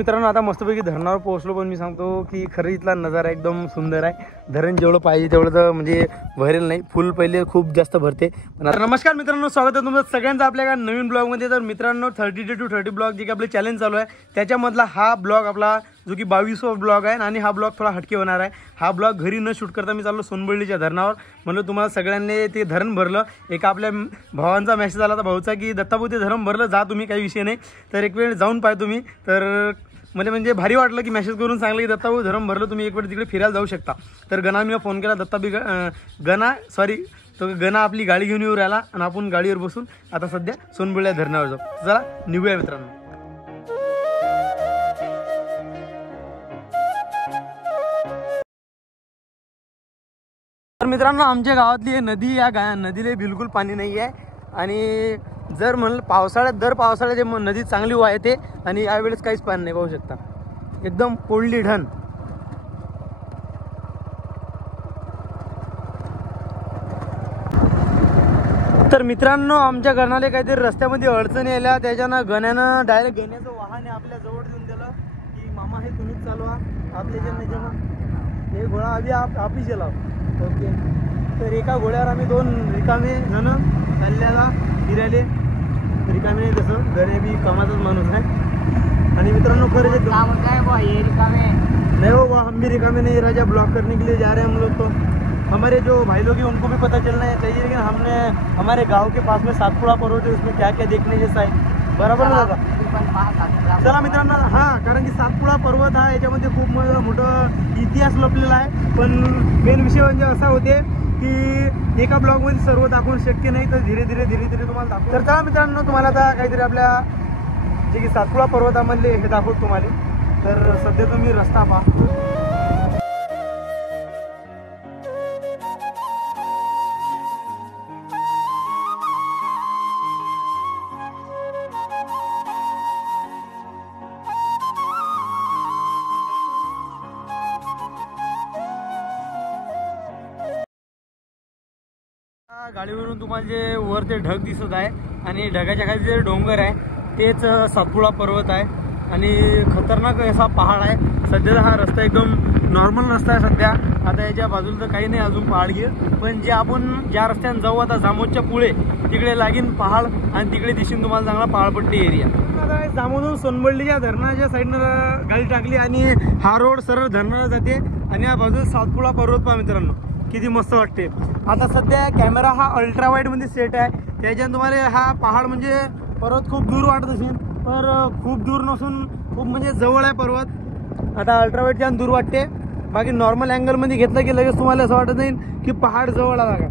मित्रांनो आता मस्तपैकी धरणावर पोहोचलो, पण मी सांगतो की खरं इथला नजारा एकदम सुंदर आहे. धरण जेवढं पाहिजे तेवढं तर म्हणजे भरेल नाही, फुल पहिले खूप जास्त भरते. पण आता नमस्कार मित्रांनो, स्वागत आहे तुमचं सगळ्यांचं आपल्या एका नवीन ब्लॉगमध्ये. तर मित्रांनो 30 to 30 ब्लॉग जे की आपले चॅलेंज चालू आहे त्याच्यामधला हा ब्लॉग आपला जो की 22वा ब्लॉग आहे. आणि हा ब्लॉग थोडा हटके होणार आहे. हा ब्लॉग घरी न शूट करता मी चाललो सोनबर्डीच्या धरणावर. म्हणलं तुम्हाला सगळ्यांनी ते धरण भरलं. एक आपल्या भावांचा मेसेज आला होता भाऊचा की दत्ताभाऊ ते धरण भरलं, जा तुम्ही, काही विषय नाही. तर एक वेळ जाऊन पाहा तुम्ही. तर मला म्हणजे भारी वाटलं की मेसेज करून सांगलं की दत्ताभाऊ धरण भरलं, तुम्ही एक वेळ तिकडे फिरायला जाऊ शकता. तर गणा मी फोन केला, तो गणा आपली गाडी घेऊन येऊ राहिला आणि आपण गाडीवर बसून आता सध्या सोनबर्डीच्या धरणावर जाऊ. चला निघूया मित्रांनो. तर मित्रांनो आमच्या गावातली नदी, या नदीला बिलकुल पाणी नाही आहे. आणि जर म्हणलं दर पावसाळ्यात नदी चांगली वाहते आणि यावेळेस काहीच पाणी नाही, पाहू शकता एकदम कोरडी ढण. तर मित्रांनो आमच्या गणाला काहीतरी रस्त्यामध्ये अडचणी आल्या, त्याच्यानं गण्यानं डायरेक्ट गण्याचं वाहन आपल्या जवळ देऊन दिलं की मामा हे तुम्हीच चालवा, आपल्या जण हे घोडा आधी आपली चलाव. ओके, तर एका घोड्यावर आम्ही 2 रिकामे जण चालल्याला फिरायले. रिकामे नाही तसं, गणे बी कामाचाच माणूस आहे. आणि मित्रांनो खरं नहीं हो, हम भी रिकामे नहीं, राजा ब्लॉक करने के लिए जा रहे हैं हम लोग. तो हमारे जो भाई लोग हैं उनको भी पता चलना चाहिए कि हमने हमारे गांव के पास में सातपुड़ा पर्वत है, उसमें क्या क्या देखने जैसा आहे. बरोबर ना दादा? चला मित्रांनो, हां, कारण की सातपुड़ा पर्वत हा याच्यामध्ये खूप मोठं इतिहास लपलेला आहे. पण मेन विषय म्हणजे असा होते की एका ब्लॉगमध्ये सर्व दाखवणं शक्य नाही, तर धीरे धीरे तुम्हाला दाखवतो. तर चला मित्रांनो, तुम्हाला आता काहीतरी आपल्या जे की सातपुड़ा पर्वतामधले हे दाखवतो तुम्हाला. तर सध्या तुम्ही रस्ता पहा. गाडीवरून तुम्हाला जे वर ते ढग दिसत आहे आणि ढगाच्या खाली जे डोंगर आहे तेच सातपुड़ा पर्वत आहे. आणि खतरनाक असा पहाड आहे. सध्या हा रस्ता एकदम नॉर्मल रस्ता आहे सध्या. आता याच्या बाजूला तर काही नाही अजून पहाड घे, पण जे आपण ज्या रस्त्याने जाऊ आता जामोदच्या पुढे तिकडे लागीन पहाड आणि तिकडे दिसेल तुम्हाला चांगला पहाडपट्टी एरिया. आता जामोदून सोनबर्डीच्या धरणाच्या साईडनं गाडी टाकली आणि हा रोड सरळ धरणाला जाते. आणि या बाजूला सातपुड़ा पर्वत पहा मित्रांनो, किती मस्त वाटते. आता सध्या कॅमेरा हा अल्ट्रा वाईड मध्ये सेट आहे, त्याच्यानं तुम्हाला हा पहाड म्हणजे पर्वत खूप दूर वाटत असेल, तर खूप दूर नसून खूप म्हणजे जवळ आहे पर्वत. आता अल्ट्रा वाईडच्या दूर वाटते, बाकी नॉर्मल अँगल मध्ये घेतलं की लगेच तुम्हाला असं वाटत नाही की पहाड जवळ आला का.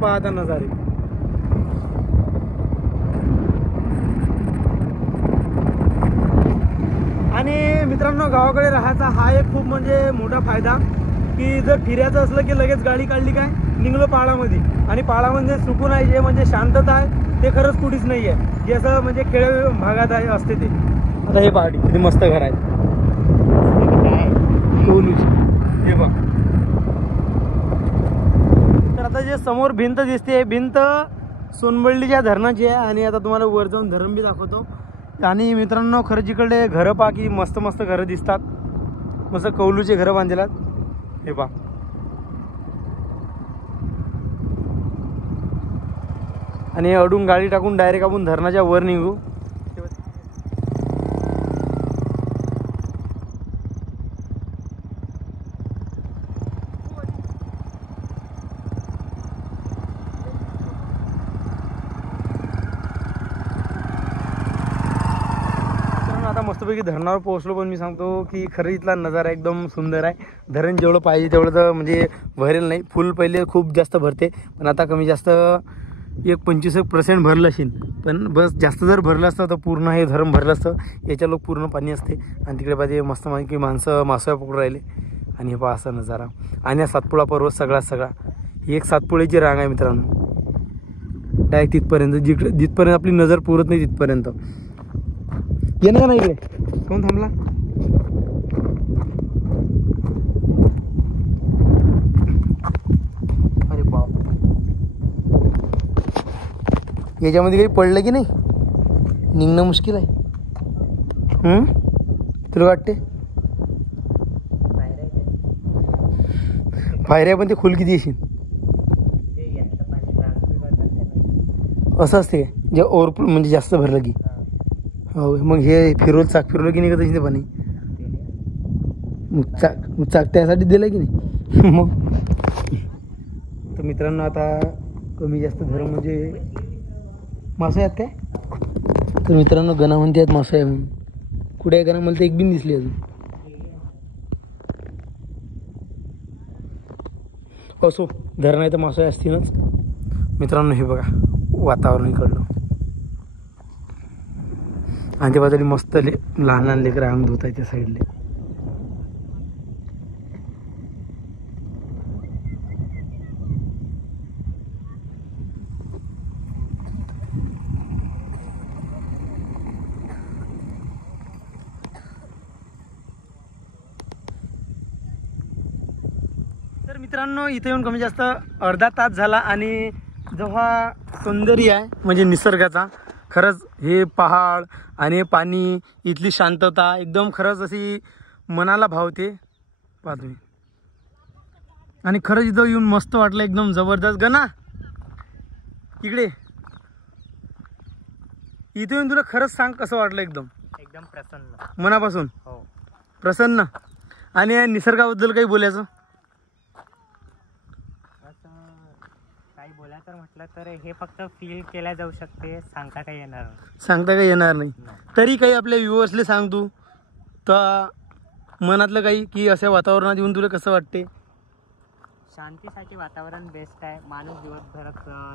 पाहता नजारे. आणि मित्रांनो गावाकडे राहायचा हा एक खूप म्हणजे मोठा फायदा की जर फिरायचं असलं की लगेच गाडी काढली काय निघलो पहाडामध्ये. आणि पहाडामध्ये सुकून आहे, जे म्हणजे शांतता आहे ते खरंच कुठेच नाही आहे, जे असं म्हणजे खेड्या भागात आहे असते ते. आता हे पहाडी किती मस्त घर आहे, हे बघ. तर आता जे समोर भिंत दिसते, भिंत सोनबर्डीच्या धरणाची आहे. आणि आता तुम्हाला वर जाऊन धरण बी दाखवतो. आणि मित्रांनो खरंच इकडे घरं पहा की मस्त मस्त घरं दिसतात, मस्त कौलूचे घरं बांधलेला. हे पहा, आणि अडून गाडी टाकून डायरेक्ट आपण धरणाच्या वर निघू. आता मस्तपैकी धरणावर पोहोचलो, पण मी सांगतो की खरं इथला नजारा एकदम सुंदर आहे. धरण जेवढं पाहिजे तेवढं तर म्हणजे भरेल नाही, फुल पहिले खूप जास्त भरते, पण आता कमी जास्त 25% भरलं असेल. पण बस जास्त जर भरलं असतं तर पूर्ण हे धरण भरलं असतं. याच्या लोक पूर्ण पाणी असते. आणि तिकडे पाहिजे मस्त की माणसं मासोळ्या पकडून राहिले. आणि हे पहा असा नजारा. आणि हा सातपुड़ा पर्वत सगळा ही एक सातपुड्याची रांग आहे मित्रांनो, डायरेक्ट तिथपर्यंत, जिथपर्यंत आपली नजर पुरत नाही तिथपर्यंत. ये ना इकडे, कोण थांबला. अरे बाप, याच्यामध्ये काही पडलं की नाही, निघणं मुश्किल आहे. तुला वाटते पायऱ्या पण ते खोल किती येशील असं असते काय जे ओव्हरफ्लो म्हणजे जास्त भरलं की हो मग हे फिरवलं की निघत असेल ते पाणी मग चाक त्यासाठी दिलं की नाही मग तर मित्रांनो आता कमी जास्त धरण म्हणजे मासे आहेत काय तर मित्रांनो गणा म्हणते आहेत मासे आहे म्हणून कुठे आहे गणा मला तर एक बिन दिसली अजून असो धरण आहे तर मासे असतीलच मित्रांनो हे बघा वातावरण इकडलं आणि ते बाजूला मस्त लहान लहान लेकरं अंग धुत आहे त्या साईडले तर मित्रांनो इथे येऊन कमी जास्त अर्धा तास झाला आणि जो हा सौंदर्य आहे म्हणजे निसर्गाचा खरंच हे पहाड आणि पाणी इथली शांतता एकदम खरंच अशी मनाला भावते पहा तुम्ही आणि खरंच इथं येऊन मस्त वाटलं एकदम जबरदस्त गणा इकडे इथे येऊन तुला खरंच सांग कसं वाटलं एकदम एकदम प्रसन्न मनापासून हो प्रसन्न आणि या निसर्गाबद्दल काही बोलायचं काही बोलायचं म्हटलं तर हे फक्त फील केल्या जाऊ शकते सांगता काही येणार नाही तरी काही आपल्या व्ह्युअर्सले सांग तू तर मनातलं काही की अशा वातावरणात येऊन तुला कसं वाटते शांतीसाठी वातावरण बेस्ट आहे माणूस दिवसभर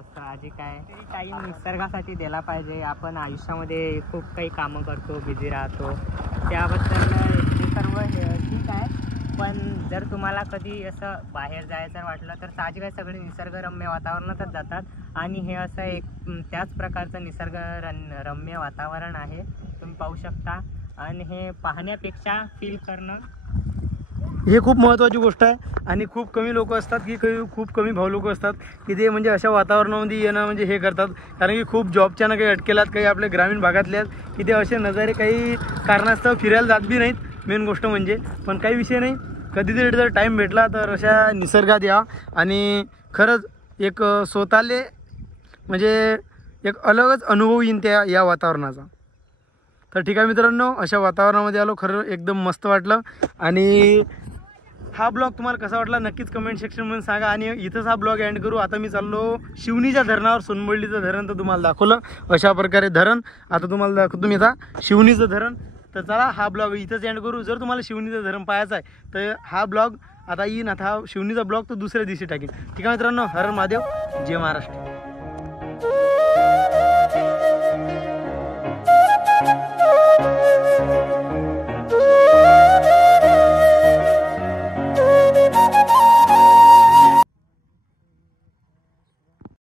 साहजिक आहे तरी टाईम निसर्गासाठी दिला पाहिजे आपण आयुष्यामध्ये खूप काही कामं करतो बिझी राहतो त्याबद्दल हे सर्व ठीक आहे पण जर तुम्हाला कधी असं बाहेर जायचं वाटलं तर साहजिक आहे सगळे निसर्गरम्य वातावरणातच जातात आणि हे असं एक त्याच प्रकारचं निसर्गरम्य वातावरण आहे तुम्ही पाहू शकता आणि हे पाहण्यापेक्षा फील करणं हे खूप महत्त्वाची गोष्ट आहे आणि खूप कमी लोक असतात की खूप कमी भाऊ लोक असतात की ते म्हणजे अशा वातावरणामध्ये येणं म्हणजे हे करतात कारण की खूप जॉबच्या ना काही अटकेलात काही आपल्या ग्रामीण भागातले आहेत की ते असे नजारे काही कारणास्तव फिरायला जात बी नाहीत मेन गोष्ट म्हणजे पण काही विषय नाही कधीतरी जर टाईम भेटला तर अशा निसर्गात या आणि खरंच एक स्वतःले म्हणजे एक अलगच अनुभव येईन त्या या वातावरणाचा तर ठीक आहे मित्रांनो अशा वातावरणामध्ये आलो खरं एकदम मस्त वाटलं आणि हा ब्लॉग तुम्हाला कसा वाटला नक्कीच कमेंट सेक्शनमध्ये सांगा आणि इथंच हा ब्लॉग एंड करू आता मी चाललो शिवनीच्या धरणावर सोनबर्डीचं धरण तर तुम्हाला दाखवलं अशा प्रकारे धरण आता तुम्हाला दाखवतो मी आता शिवनीचं धरण तर चला हा ब्लॉग इथंच एंड करू जर तुम्हाला शिवनीचं धरण पाहायचं आहे तर हा ब्लॉग आता येईन आता हा शिवनीचा ब्लॉग तो दुसऱ्या दिवशी टाकेन ठीक आहे मित्रांनो हर महादेव जय महाराष्ट्र